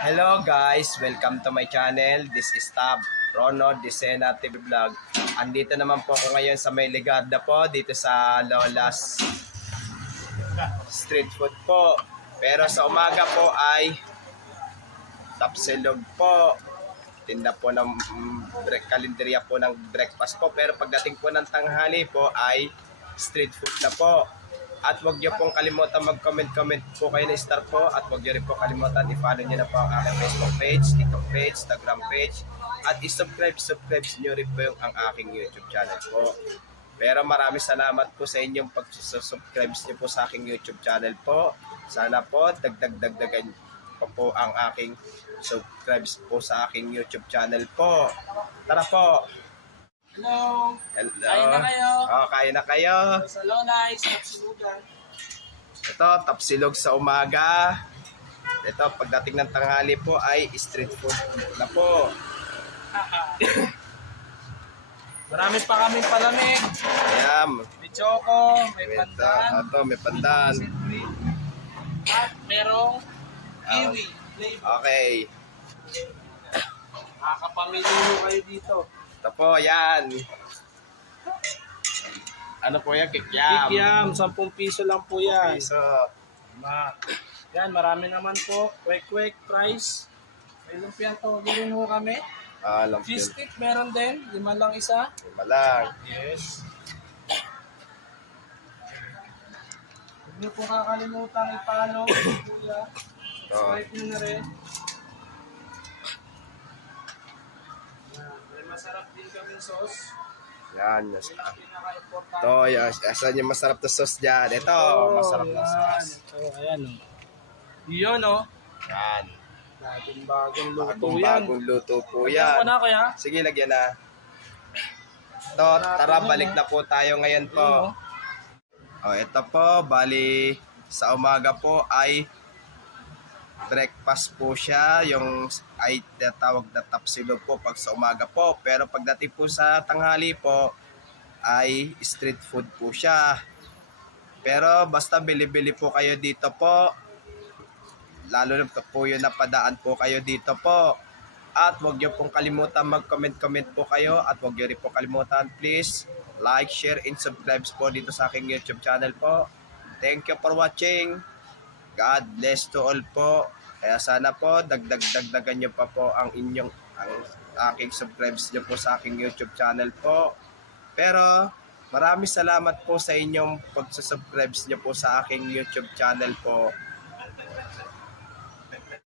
Hello guys, welcome to my channel. This is Tab Ronald Disena TV Vlog. Andito naman po ako ngayon sa may Ligarda po, dito sa Lola's Street Food po. Pero sa umaga po ay tapsilog po. Tinda po ng kalendarya po ng breakfast po. Pero pagdating po ng tanghali po ay street food na po. At huwag niyo pong kalimutan mag-comment po kayo na star po. At huwag niyo rin po kalimutan i-follow niyo na po ang aking Facebook page, TikTok page, Instagram page. At i-subscribe niyo rin po ang aking YouTube channel po. Pero maraming salamat po sa inyong pag-subscribe niyo po sa aking YouTube channel po. Sana po dagdagan po ang aking subscribes po sa aking YouTube channel po. Tara po! Hello! Hello! Kain na kayo! Kain na kayo! Sa Lola's, Tapsilugan. Ito, tapsilog sa umaga. Ito, pagdating ng tanghali po ay street food na po. Marami pa kaming palamig. Ayan. May choco, may pandan, Ito, may pandan. at merong kiwi flavor. Okay. Makakapamili nyo kayo dito. Ito po, yan. Ano po yan? Kikyam. Kikiam, 10 piso lang po yan. So, Yan, marami naman po. Kwek-kwek, price. May lumpian to. Bilhin ho kami. alam Fish ko. stick, meron din. 5 lang isa. Malang. Yes. Huwag niyo po kakalimutan i-follow, kuya. Subscribe niyo na rin. Yan. May masarap din kami sauce. Yan. Yan ang pinaka-importante. Ito, yan. Asan yung masarap na sauce dyan? Ito, masarap na sauce. Ito, ayan o. Yun o. Yan. Bagong luto yan. Bagong luto po Lagyan ko yan. na kuya. Sige, lagyan na. Ito, tara, balik na po tayo ngayon po. Ito po, bali sa umaga po ay breakfast po siya, yung ay tawag na tapsilog po pag sa umaga po. Pero pagdating po sa tanghali po ay street food po siya. Pero basta bili-bili po kayo dito po. Lalo na po yun napadaan po kayo dito po. At huwag niyo pong kalimutan mag-comment po kayo. At huwag niyo rin po kalimutan, please, like, share, and subscribe po dito sa aking YouTube channel po. Thank you for watching. God bless to all po. Kaya sana po, dagdagan niyo pa po ang aking subscribes niyo po sa aking YouTube channel po. Pero, maraming salamat po sa inyong pagsusubscribes niyo po sa aking YouTube channel po.